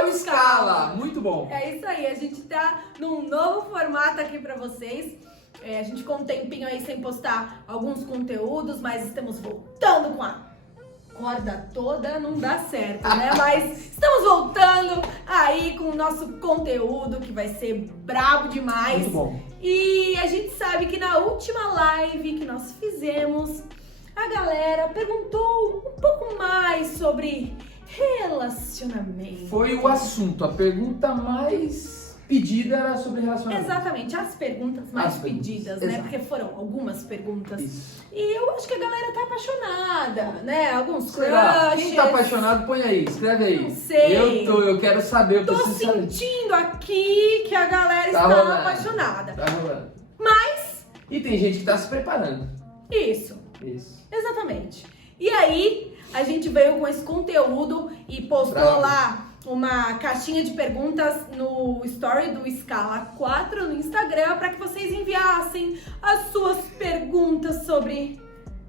ao Escala. Muito bom. É isso aí, a gente tá num novo formato aqui pra vocês. A gente ficou um tempinho aí sem postar alguns conteúdos, mas estamos voltando com a corda toda, não dá certo, né? Mas estamos voltando aí com o nosso conteúdo, que vai ser brabo demais. Muito bom. E a gente sabe que na última live que nós fizemos, a galera perguntou um pouco mais sobre relacionamento. Foi o assunto, a pergunta mais pedida era sobre relacionamento. Exatamente, as perguntas mais pedidas, né? Exato. Porque foram algumas perguntas. Isso. E eu acho que a galera tá apaixonada, né? Alguns Será? crushes. Quem tá apaixonado, põe aí, escreve aí. Não sei. Eu quero saber, eu Tô preciso saber. sentindo aqui que a galera Tá está rolando. apaixonada. Tá rolando. Mas, E tem gente que tá se preparando. isso. Isso. Exatamente. E aí, a gente veio com esse conteúdo e postou Bravo. lá uma caixinha de perguntas no story do Escala 4 no Instagram para que vocês enviassem as suas perguntas sobre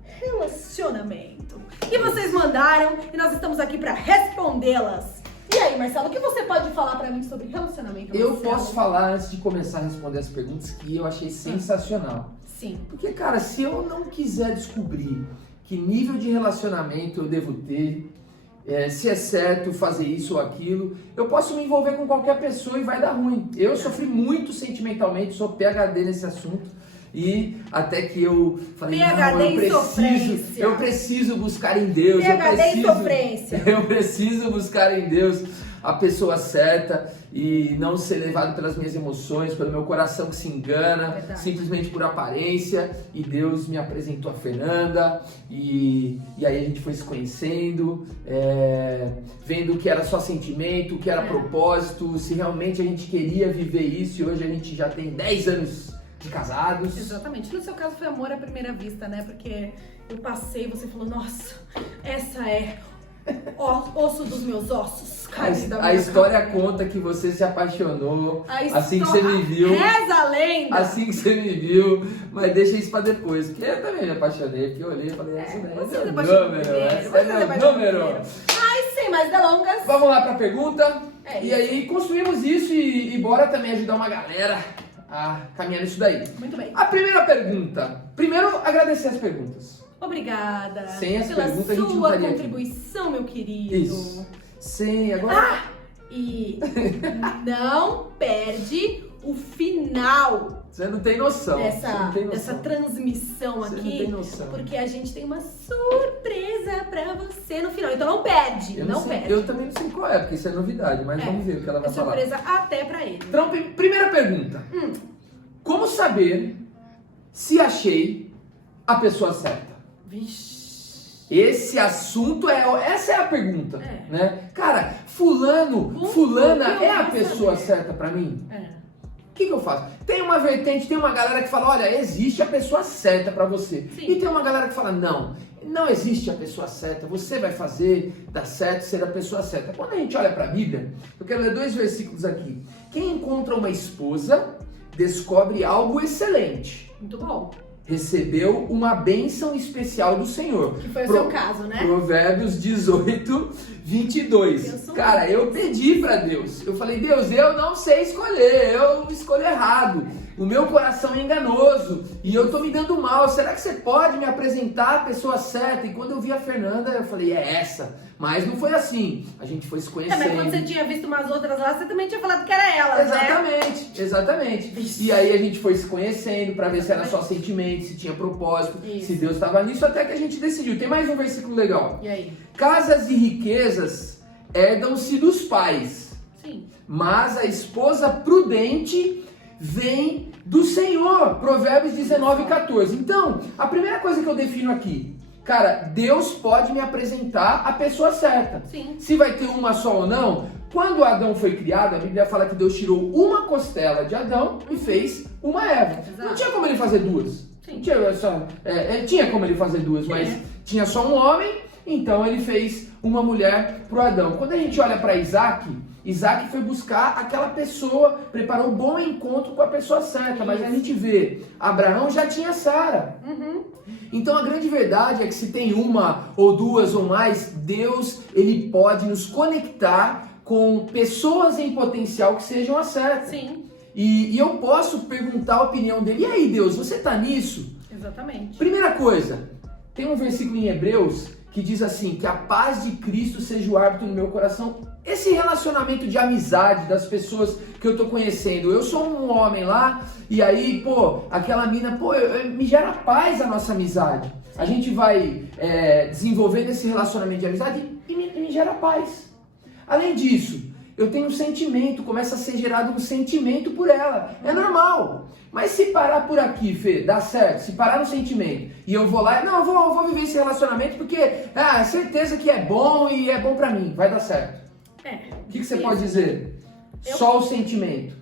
relacionamento. E vocês mandaram e nós estamos aqui para respondê-las. E aí, Marcelo, o que você pode falar para mim sobre relacionamento? Eu Marcelo? posso falar, antes de começar a responder as perguntas, que eu achei sensacional. Sim. Porque, cara, se eu não quiser descobrir que nível de relacionamento eu devo ter, se é certo fazer isso ou aquilo, eu posso me envolver com qualquer pessoa e vai dar ruim. Eu sofri muito sentimentalmente, sou PhD nesse assunto. E até que eu falei, PhD eu preciso buscar em Deus. PhD em sofrência. Eu preciso buscar em Deus a pessoa certa e não ser levado pelas minhas emoções, pelo meu coração que se engana, Verdade. simplesmente por aparência. E Deus me apresentou a Fernanda e aí a gente foi se conhecendo, vendo o que era só sentimento, o que era propósito, se realmente a gente queria viver isso. E hoje a gente já tem 10 anos de casados. Exatamente. No seu caso foi amor à primeira vista, né? Porque eu passei e você falou, nossa, essa é osso dos meus ossos, carne da minha A história carne. conta que você se apaixonou A assim que você me viu. Reza a lenda. Assim que você me viu, mas deixa isso pra depois. Porque eu também me apaixonei, porque eu olhei e falei, essa daí Você é se meu apaixonou número, primeiro, essa você é se meu apaixonou número. primeiro. Mas sem mais delongas. Vamos lá pra pergunta. É E isso. aí construímos isso e bora também ajudar uma galera a caminhar nisso daí. Muito bem. A primeira pergunta. Primeiro, agradecer as perguntas. Obrigada Sem as pela perguntas, a gente não sua estaria aqui. contribuição, meu querido. Isso. Sim, agora... E não perde o final Você não tem noção. Você não tem dessa noção. transmissão Você não aqui, tem noção. porque a gente tem uma surpresa pra você no final. Então não perde, Eu não sei, perde. eu também não sei qual é, porque isso é novidade, mas vamos ver o que ela vai É falar. surpresa até pra ele. Então, primeira pergunta. Como saber se achei a pessoa certa? Vixe. Esse assunto essa é a pergunta, É. né? Cara, fulana Como é a eu vou pessoa saber? certa pra mim? É. O que eu faço? Tem uma vertente, tem uma galera que fala, olha, existe a pessoa certa pra você. Sim. E tem uma galera que fala, não existe a pessoa certa. Você vai fazer, dar certo, ser a pessoa certa. Quando a gente olha pra Bíblia, eu quero ler 2 versículos aqui. Quem encontra uma esposa, descobre algo excelente. Muito bom. Recebeu uma bênção especial do Senhor. Que foi o seu caso, né? Provérbios 18, 22. Cara, eu pedi pra Deus. Eu falei, Deus, eu não sei escolher. Eu escolho errado. O meu coração é enganoso. E eu tô me dando mal. Será que você pode me apresentar a pessoa certa? E quando eu vi a Fernanda, eu falei, é essa. Mas não foi assim. A gente foi se conhecendo. Mas quando você tinha visto umas outras lá, você também tinha falado que era ela, né? Exatamente. E aí a gente foi se conhecendo pra ver se era só sentimento, se tinha propósito, Isso. se Deus estava nisso, até que a gente decidiu. Tem mais um versículo legal. E aí? Casas e riquezas herdam-se dos pais, Sim. mas a esposa prudente vem do Senhor. Provérbios 19, 14. Então, a primeira coisa que eu defino aqui, cara, Deus pode me apresentar a pessoa certa. Sim. Se vai ter uma só ou não, quando Adão foi criado, a Bíblia fala que Deus tirou uma costela de Adão e fez uma Eva. Exato. Não tinha como ele fazer duas. Sim. Tinha como ele fazer duas, mas tinha só um homem, então ele fez uma mulher pro Adão. Quando a gente olha para Isaac foi buscar aquela pessoa, preparou um bom encontro com a pessoa certa, mas a gente vê, Abraão já tinha Sara. Então a grande verdade é que se tem uma ou duas ou mais, Deus, ele pode nos conectar com pessoas em potencial que sejam as certas. Sim. E eu posso perguntar a opinião dele. E aí, Deus, você tá nisso? Exatamente. Primeira coisa, tem um versículo em Hebreus que diz assim, que a paz de Cristo seja o árbitro no meu coração. Esse relacionamento de amizade das pessoas que eu tô conhecendo. Eu sou um homem lá, e aí, pô, aquela mina, pô, me gera paz a nossa amizade. A gente vai desenvolvendo esse relacionamento de amizade e me gera paz. Além disso, eu tenho um sentimento, começa a ser gerado um sentimento por ela. É normal. Mas se parar por aqui, Fê, dá certo. Se parar no sentimento e eu vou lá, não, eu vou viver esse relacionamento porque é certeza que é bom e é bom pra mim. Vai dar certo. O que você pode dizer? Só o sentimento.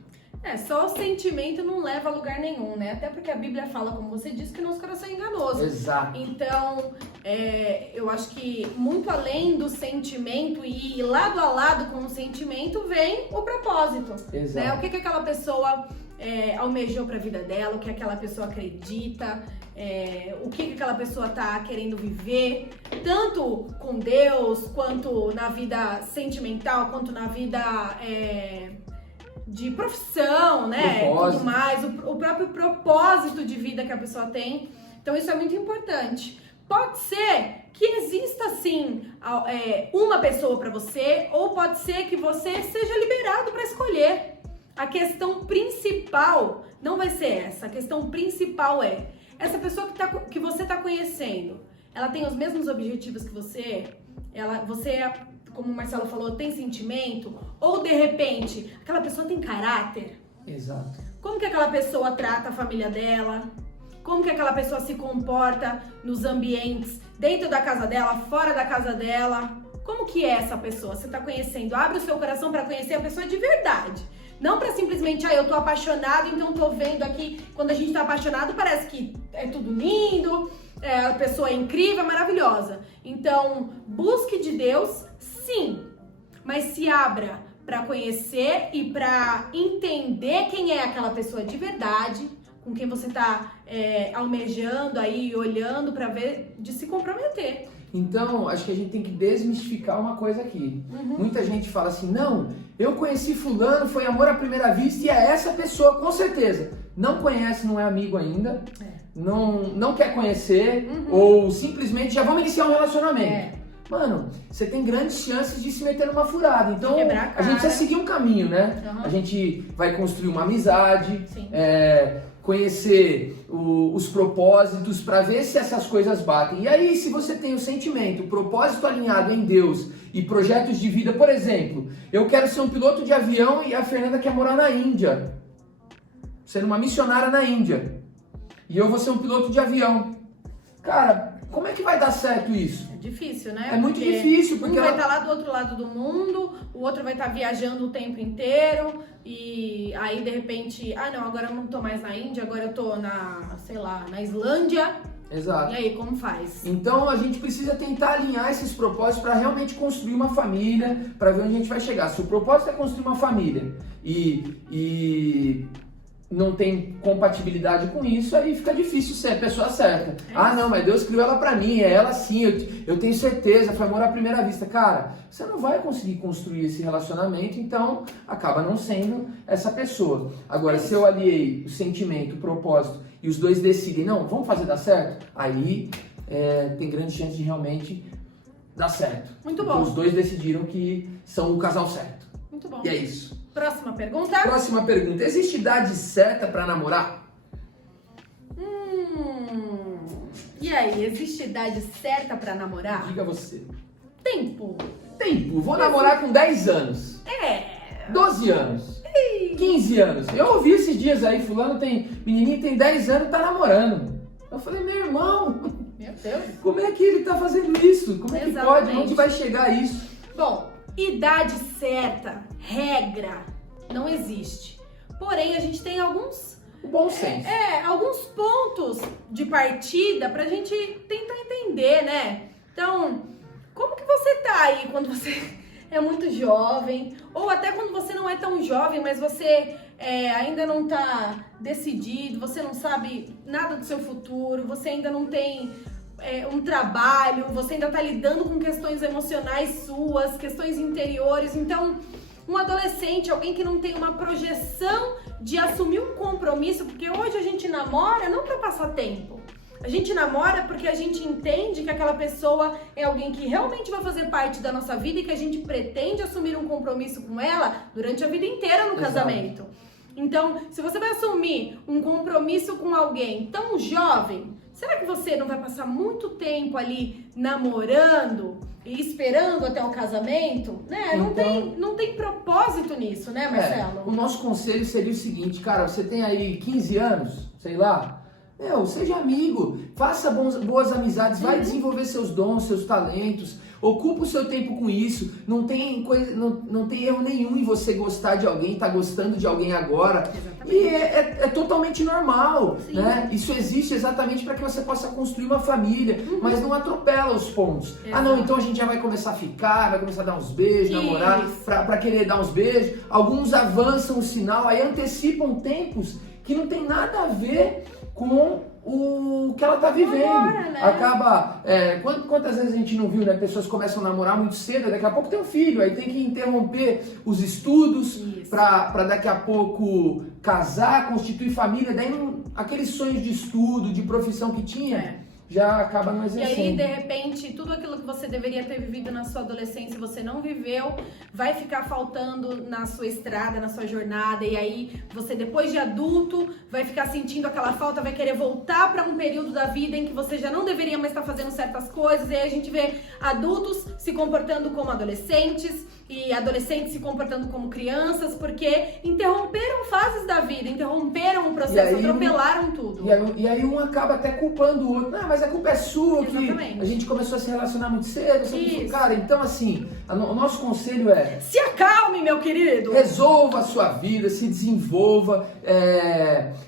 Só o sentimento não leva a lugar nenhum, né? Até porque a Bíblia fala, como você disse, que nosso coração é enganoso. Exato. Então, eu acho que muito além do sentimento e lado a lado com o sentimento vem o propósito. Exato. Né? O que aquela pessoa almejou para a vida dela, o que aquela pessoa acredita, o que aquela pessoa tá querendo viver, tanto com Deus, quanto na vida sentimental, quanto na vida de profissão, né? Propósito. Tudo mais, o próprio propósito de vida que a pessoa tem. Então isso é muito importante. Pode ser que exista sim uma pessoa para você, ou pode ser que você seja liberado para escolher. A questão principal não vai ser essa. A questão principal é essa pessoa que você está conhecendo. Ela tem os mesmos objetivos que você? Você, como o Marcelo falou, tem sentimento? Ou de repente aquela pessoa tem caráter? Exato. Como que aquela pessoa trata a família dela? Como que aquela pessoa se comporta nos ambientes, dentro da casa dela, fora da casa dela? Como que é essa pessoa? Você está conhecendo? Abre o seu coração para conhecer a pessoa de verdade. Não para simplesmente, eu tô apaixonado, então tô vendo aqui. Quando a gente tá apaixonado, parece que é tudo lindo, a pessoa é incrível, é maravilhosa. Então, busque de Deus, sim, mas se abra para conhecer e para entender quem é aquela pessoa de verdade, com quem você tá almejando aí, olhando para ver, de se comprometer. Então, acho que a gente tem que desmistificar uma coisa aqui. Muita gente fala assim, não, eu conheci fulano, foi amor à primeira vista e é essa pessoa, com certeza. Não conhece, não é amigo ainda, não quer conhecer, ou simplesmente já vamos iniciar um relacionamento. Mano, você tem grandes chances de se meter numa furada. Então, a gente precisa seguir um caminho, né? A gente vai construir uma amizade, conhecer os propósitos para ver se essas coisas batem. E aí, se você tem o sentimento, o propósito alinhado em Deus e projetos de vida, por exemplo, eu quero ser um piloto de avião e a Fernanda quer morar na Índia, ser uma missionária na Índia, e eu vou ser um piloto de avião. Cara, como é que vai dar certo isso? É difícil, né? É muito difícil, porque um vai estar lá do outro lado do mundo, o outro vai estar viajando o tempo inteiro, e aí de repente, não, agora eu não tô mais na Índia, agora eu tô na Islândia. Exato. E aí, como faz? Então a gente precisa tentar alinhar esses propósitos para realmente construir uma família, para ver onde a gente vai chegar. Se o propósito é construir uma família e não tem compatibilidade com isso, aí fica difícil ser a pessoa certa. Não, mas Deus criou ela pra mim, é ela sim, eu tenho certeza, foi amor à primeira vista. Cara, você não vai conseguir construir esse relacionamento, então acaba não sendo essa pessoa. Agora, se eu aliei o sentimento, o propósito, e os dois decidem, não, vamos fazer dar certo, aí tem grande chance de realmente dar certo. Muito bom. Então, os dois decidiram que são o casal certo. Muito bom. E é isso. Próxima pergunta. Próxima pergunta. Existe idade certa pra namorar? E aí, existe idade certa pra namorar? Diga você. Tempo. Vou namorar com 10 anos. 12 anos. 15 anos. Eu ouvi esses dias aí, menininho tem 10 anos e tá namorando. Eu falei, meu irmão, meu Deus, como é que ele tá fazendo isso? Como é que pode? Onde vai chegar isso? Bom, idade certa, regra, não existe. Porém, a gente tem alguns... O bom senso. Alguns pontos de partida pra gente tentar entender, né? Então, como que você tá aí quando você é muito jovem? Ou até quando você não é tão jovem, mas você ainda não tá decidido, você não sabe nada do seu futuro, você ainda não tem um trabalho, você ainda tá lidando com questões emocionais suas, questões interiores. Então, um adolescente, alguém que não tem uma projeção de assumir um compromisso, porque hoje a gente namora não para passar tempo. A gente namora porque a gente entende que aquela pessoa é alguém que realmente vai fazer parte da nossa vida e que a gente pretende assumir um compromisso com ela durante a vida inteira no casamento. Então, se você vai assumir um compromisso com alguém tão jovem, será que você não vai passar muito tempo ali namorando e esperando até o casamento? Né? Não tem propósito nisso, né, Marcelo? O nosso conselho seria o seguinte, cara, você tem aí 15 anos, sei lá, seja amigo, faça boas amizades, vai desenvolver seus dons, seus talentos, ocupa o seu tempo com isso, não tem erro nenhum em você gostar de alguém, tá gostando de alguém agora. Exatamente. E é totalmente normal, né? Isso existe exatamente para que você possa construir uma família, mas não atropela os pontos. Exato. Não, então a gente já vai começar a ficar, vai começar a dar uns beijos, namorar, pra querer dar uns beijos. Alguns avançam o sinal, aí antecipam tempos que não tem nada a ver com o que ela tá vivendo. Agora, né? Acaba, quantas vezes a gente não viu, né? Pessoas começam a namorar muito cedo, daqui a pouco tem um filho, aí tem que interromper os estudos para daqui a pouco casar, constituir família, daí aqueles sonhos de estudo, de profissão que tinha, já acaba não exercendo. E aí, de repente, tudo aquilo que você deveria ter vivido na sua adolescência, você não viveu, vai ficar faltando na sua estrada, na sua jornada, e aí você, depois de adulto, vai ficar sentindo aquela falta, vai querer voltar para um período da vida em que você já não deveria mais estar fazendo certas coisas, e aí a gente vê adultos se comportando como adolescentes, e adolescentes se comportando como crianças, porque interromperam fases da vida, interromperam o processo, atropelaram tudo. E aí um acaba até culpando o outro. Não, mas a culpa é sua, que a gente começou a se relacionar muito cedo. Cara, então assim, o nosso conselho é... Se acalme, meu querido! Resolva a sua vida, se desenvolva,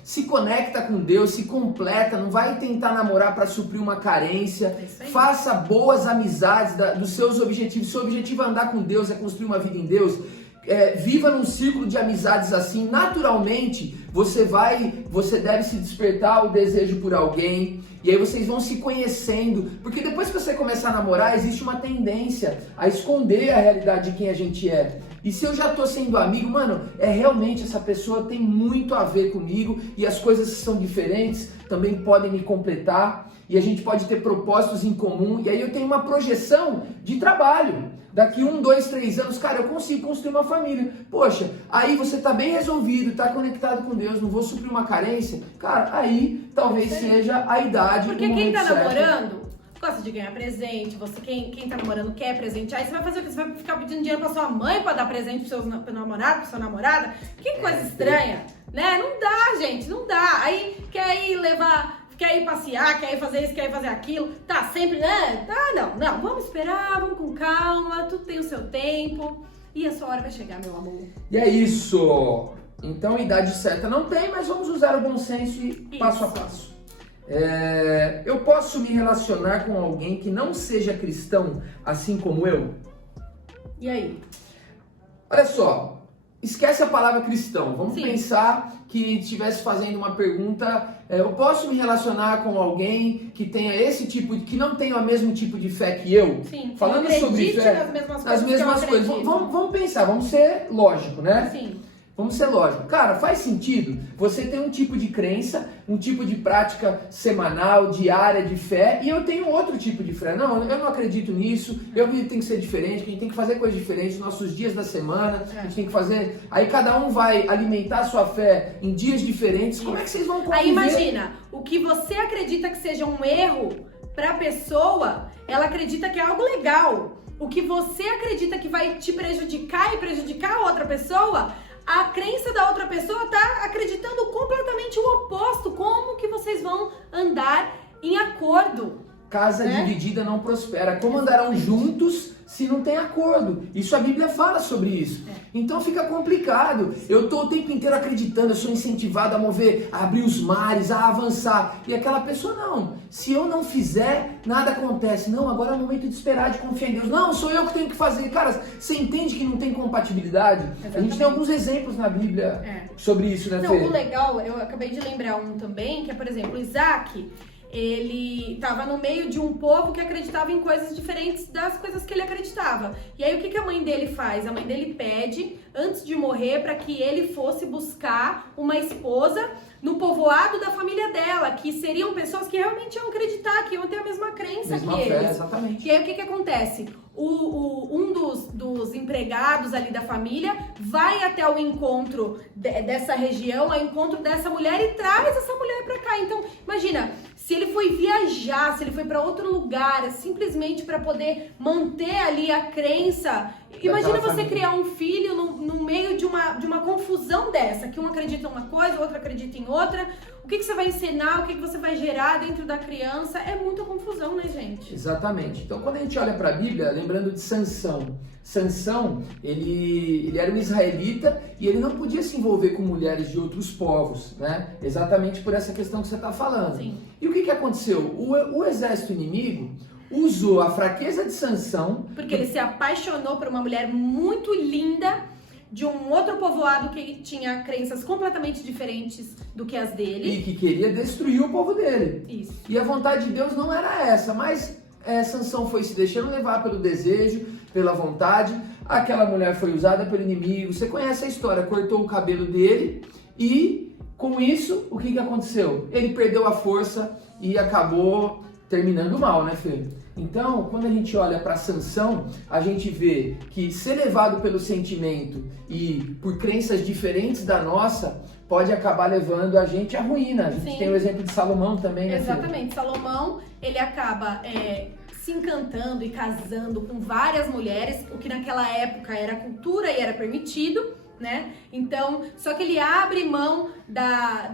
se conecta com Deus, se completa, não vai tentar namorar para suprir uma carência. Faça boas amizades dos seus objetivos. Seu objetivo é andar com Deus, é construir uma vida em Deus. Viva num círculo de amizades assim, naturalmente você deve se despertar o desejo por alguém, e aí vocês vão se conhecendo, porque depois que você começar a namorar, existe uma tendência a esconder a realidade de quem a gente é. E se eu já tô sendo amigo, mano, realmente essa pessoa tem muito a ver comigo, e as coisas que são diferentes também podem me completar, e a gente pode ter propósitos em comum, e aí eu tenho uma projeção de trabalho. Daqui 1, 2, 3 anos, cara, eu consigo construir uma família. Poxa, aí você tá bem resolvido, tá conectado com Deus, não vou suprir uma carência. Cara, aí talvez seja a idade. Porque quem tá namorando gosta de ganhar presente, quem tá namorando quer presente. Aí você vai fazer o quê? Você vai ficar pedindo dinheiro pra sua mãe pra dar presente pro seu namorado, pra sua namorada? Que coisa estranha, né? Não dá, gente, não dá. Aí quer ir levar... Quer ir passear, quer ir fazer isso, quer ir fazer aquilo, tá sempre, né? Não, vamos esperar, vamos com calma, tudo tem o seu tempo e a sua hora vai chegar, meu amor. E é isso! Então, a idade certa não tem, mas vamos usar o bom senso e passo a passo. Eu posso me relacionar com alguém que não seja cristão, assim como eu? E aí? Olha só. Esquece a palavra cristão. Vamos pensar que estivesse fazendo uma pergunta. Eu posso me relacionar com alguém que tenha que não tenha o mesmo tipo de fé que eu? Sim. Falando sobre fé, nas mesmas coisas. Vamos pensar, vamos ser lógico, né? Sim. Vamos ser lógico. Cara, faz sentido você ter um tipo de crença, um tipo de prática semanal, diária de fé, e eu tenho outro tipo de fé. Não, eu não acredito nisso, eu acredito que tem que ser diferente, que a gente tem que fazer coisas diferentes nos nossos dias da semana, a gente tem que fazer... Aí cada um vai alimentar a sua fé em dias diferentes. Como é que vocês vão conviver? Aí imagina, o que você acredita que seja um erro pra pessoa, ela acredita que é algo legal. O que você acredita que vai te prejudicar e prejudicar a outra pessoa... A crença da outra pessoa tá acreditando completamente o oposto. Como que vocês vão andar em acordo? Casa dividida não prospera. Como andarão juntos se não tem acordo? Isso a Bíblia fala sobre isso. Então fica complicado. Eu tô o tempo inteiro acreditando, eu sou incentivado a mover, a abrir os mares, a avançar. E aquela pessoa não. Se eu não fizer, nada acontece. Não, agora é o momento de esperar, de confiar em Deus. Não, sou eu que tenho que fazer. Cara, você entende que não tem compatibilidade? Exatamente. A gente tem alguns exemplos na Bíblia sobre isso, né, Fê? Não, o legal, eu acabei de lembrar um também, que é, por exemplo, Isaac. ele estava no meio de um povo que acreditava em coisas diferentes das coisas que ele acreditava. E aí o que a mãe dele faz? A mãe dele pede, antes de morrer, para que ele fosse buscar uma esposa no povoado da família dela, que seriam pessoas que realmente iam acreditar, que iam ter a mesma crença que eles. Exatamente. E aí o que acontece? Um dos empregados ali da família vai até o encontro dessa região, ao encontro dessa mulher e traz essa mulher pra cá. Então, imagina, se ele foi viajar, se ele foi pra outro lugar, simplesmente pra poder manter ali a crença. Imagina você criar um filho no meio de uma confusão dessa, que um acredita em uma coisa, o outro acredita em outra. O que você vai ensinar, o que você vai gerar dentro da criança, é muita confusão, né, gente? Exatamente. Então, quando a gente olha para a Bíblia, lembrando de Sansão. Sansão, ele era um israelita e ele não podia se envolver com mulheres de outros povos, né? Exatamente por essa questão que você está falando. Sim. E o que aconteceu? O exército inimigo usou a fraqueza de Sansão... Porque ele se apaixonou por uma mulher muito linda, de um outro povoado que tinha crenças completamente diferentes do que as dele. E que queria destruir o povo dele. Isso. E a vontade de Deus não era essa, mas Sansão foi se deixando levar pelo desejo, pela vontade. Aquela mulher foi usada pelo inimigo. Você conhece a história, cortou o cabelo dele e com isso, o que aconteceu? Ele perdeu a força e acabou terminando mal, né, filho? Então, quando a gente olha para Sansão, a gente vê que ser levado pelo sentimento e por crenças diferentes da nossa, pode acabar levando a gente à ruína. A gente tem o exemplo de Salomão também, né? Exatamente. Salomão, ele acaba se encantando e casando com várias mulheres, o que naquela época era cultura e era permitido, né? Então, só que ele abre mão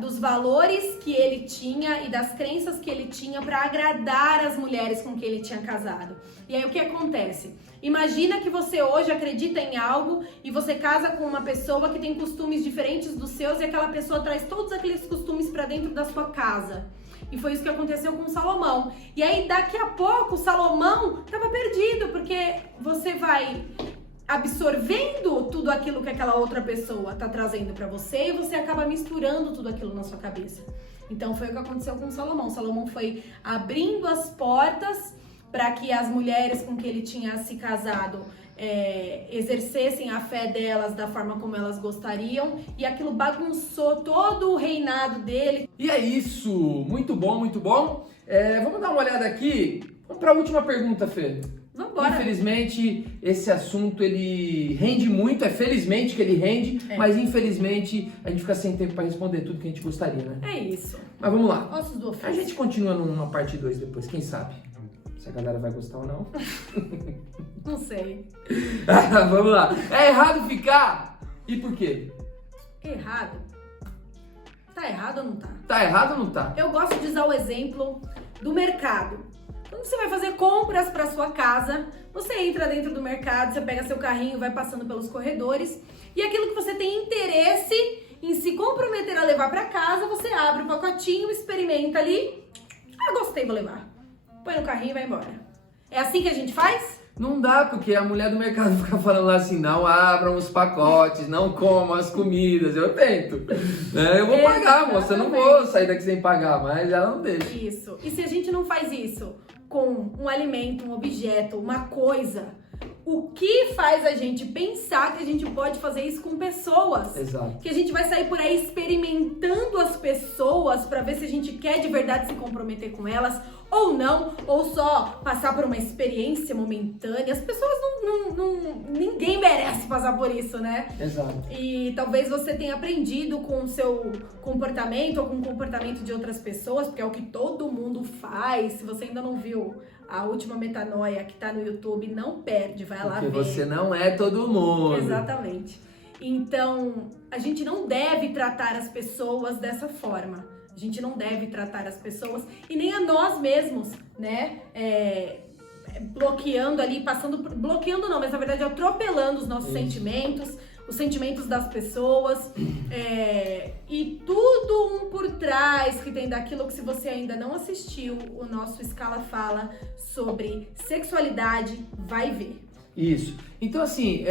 dos valores que ele tinha e das crenças que ele tinha para agradar as mulheres com que ele tinha casado. E aí o que acontece? Imagina que você hoje acredita em algo e você casa com uma pessoa que tem costumes diferentes dos seus e aquela pessoa traz todos aqueles costumes para dentro da sua casa. E foi isso que aconteceu com Salomão. E aí daqui a pouco Salomão estava perdido, porque você vai absorvendo tudo aquilo que aquela outra pessoa tá trazendo para você e você acaba misturando tudo aquilo na sua cabeça. Então foi o que aconteceu com Salomão. Salomão foi abrindo as portas para que as mulheres com que ele tinha se casado exercessem a fé delas da forma como elas gostariam e aquilo bagunçou todo o reinado dele. E é isso, muito bom, muito bom. Vamos dar uma olhada aqui. Vamos para a última pergunta, Fê. Vambora. Infelizmente, esse assunto ele rende muito, felizmente que ele rende, mas infelizmente a gente fica sem tempo para responder tudo que a gente gostaria, né? É isso. Mas vamos lá. Ossos do ofício. A gente continua numa parte 2 depois, quem sabe? Se a galera vai gostar ou não. Não sei. Vamos lá. É errado ficar? E por quê? Errado? Tá errado ou não tá? Tá errado ou não tá? Eu gosto de usar o exemplo do mercado. Quando você vai fazer compras para sua casa, você entra dentro do mercado, você pega seu carrinho, vai passando pelos corredores e aquilo que você tem interesse em se comprometer a levar para casa, você abre o pacotinho, experimenta ali. Ah, gostei, vou levar. Põe no carrinho e vai embora. É assim que a gente faz? Não dá, porque a mulher do mercado fica falando assim, não abram os pacotes, não comam as comidas. Eu tento. Eu vou pagar, moça, eu não vou sair daqui sem pagar, mas ela não deixa. Isso. E se a gente não faz isso com um alimento, um objeto, uma coisa, o que faz a gente pensar que a gente pode fazer isso com pessoas? Exato. Que a gente vai sair por aí experimentando as pessoas para ver se a gente quer de verdade se comprometer com elas ou não, ou só passar por uma experiência momentânea. As pessoas ninguém merece passar por isso, né? Exato. E talvez você tenha aprendido com o seu comportamento ou com o comportamento de outras pessoas, porque é o que todo mundo faz. Se você ainda não viu a última metanoia que tá no YouTube, não perde, vai lá ver. Porque você não é todo mundo. Exatamente. Então, a gente não deve tratar as pessoas dessa forma. A gente não deve tratar as pessoas e nem a nós mesmos, né? Bloqueando ali, bloqueando não, mas na verdade atropelando os nossos sentimentos, os sentimentos das pessoas, e tudo um por trás que tem daquilo que, se você ainda não assistiu, o nosso Escala Fala sobre sexualidade, vai ver. Isso. Então, assim,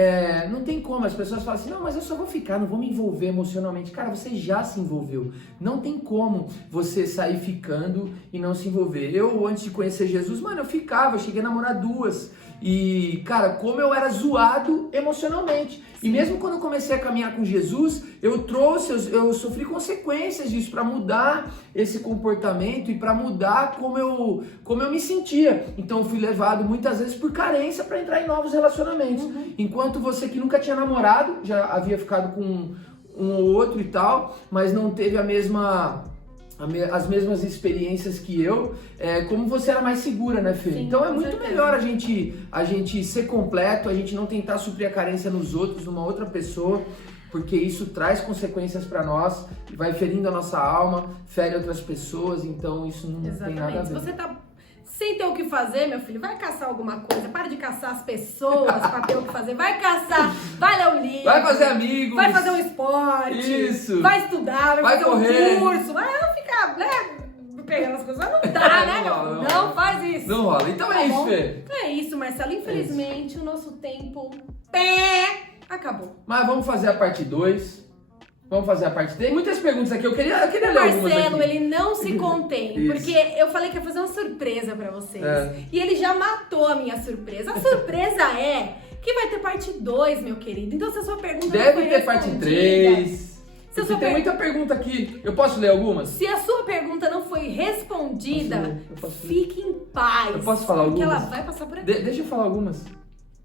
não tem como. As pessoas falam assim, não, mas eu só vou ficar, não vou me envolver emocionalmente. Cara, você já se envolveu. Não tem como você sair ficando e não se envolver. Eu, antes de conhecer Jesus, mano, eu ficava, eu cheguei a namorar 2. E, cara, como eu era zoado emocionalmente. E mesmo quando eu comecei a caminhar com Jesus, eu sofri consequências disso para mudar esse comportamento e para mudar como eu me sentia. Então eu fui levado muitas vezes por carência para entrar em novos relacionamentos. Enquanto você que nunca tinha namorado, já havia ficado com um ou outro e tal, mas não teve as mesmas experiências que eu, como você era mais segura, né, Fê? Sim, então é muito certeza. melhor a gente ser completo, a gente não tentar suprir a carência nos outros, numa outra pessoa, porque isso traz consequências para nós, vai ferindo a nossa alma, fere outras pessoas, então isso não tem nada a ver. Se você tá sem ter o que fazer, meu filho, vai caçar alguma coisa. Para de caçar as pessoas para ter o que fazer. Vai caçar, vai ler um livro. Vai fazer amigos. Vai fazer um esporte. Isso. Vai estudar, vai fazer correr. um curso. Vai ficar, pegando as coisas. Não dá, né, meu filho? Não faz isso. Não rola. Então Tá é isso, bom? Fê. Então é isso, Marcelo. Infelizmente, o nosso tempo acabou. Mas vamos fazer a parte 2. Vamos fazer a parte 3. Tem muitas perguntas aqui. Eu queria ler algumas Marcelo, aqui. ele não se contém, Isso. porque eu falei que ia fazer uma surpresa pra vocês. É. E ele já matou a minha surpresa. A surpresa é que vai ter parte 2, meu querido. Então, se a sua pergunta não Deve foi ter parte respondida, 3. Se a Porque sua tem muita pergunta aqui. Eu posso ler algumas? Se a sua pergunta não foi respondida, Eu posso ler. fique em paz. Eu posso falar Porque algumas? ela vai passar por aqui. Deixa eu falar algumas.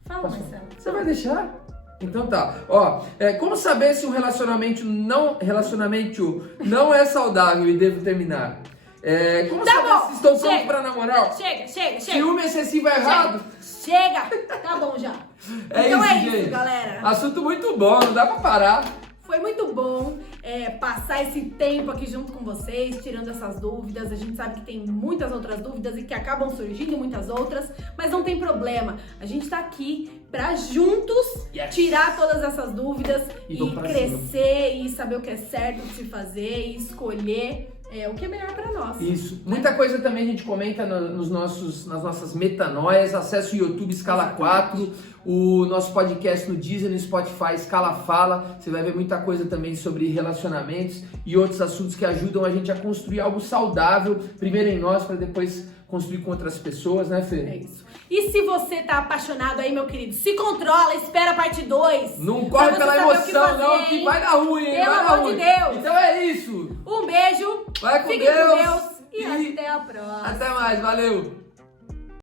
Fala, Posso? Marcelo. Você vai deixar? Então tá. Ó, como saber se um relacionamento não é saudável e devo terminar? Como Tá saber bom, se estou pronto chega. pra namorar? Chega. Ciúme excessivo é errado? Chega. Tá bom já. Então é isso, gente. galera. Assunto muito bom, não dá pra parar. Foi muito bom passar esse tempo aqui junto com vocês, tirando essas dúvidas. A gente sabe que tem muitas outras dúvidas e que acabam surgindo muitas outras, mas não tem problema. A gente tá aqui pra juntos tirar todas essas dúvidas E e vamos pra crescer e saber o que é certo de se fazer e escolher o que é melhor pra nós. Isso. Muita coisa também a gente comenta nas nossas metanoias. Acesse o YouTube Escala 4, o nosso podcast no Deezer, no Spotify Escala Fala. Você vai ver muita coisa também sobre relacionamentos e outros assuntos que ajudam a gente a construir algo saudável, primeiro em nós, para depois construir com outras pessoas, né, Fê? É isso. E se você tá apaixonado aí, meu querido, se controla, espera a parte 2. Não corre pela emoção, não, que vai dar ruim, hein? Pelo Vai dar amor ruim. de Deus. Então é isso. Um beijo, Vai com fiquem Deus. com Deus e até a próxima. Até mais, valeu.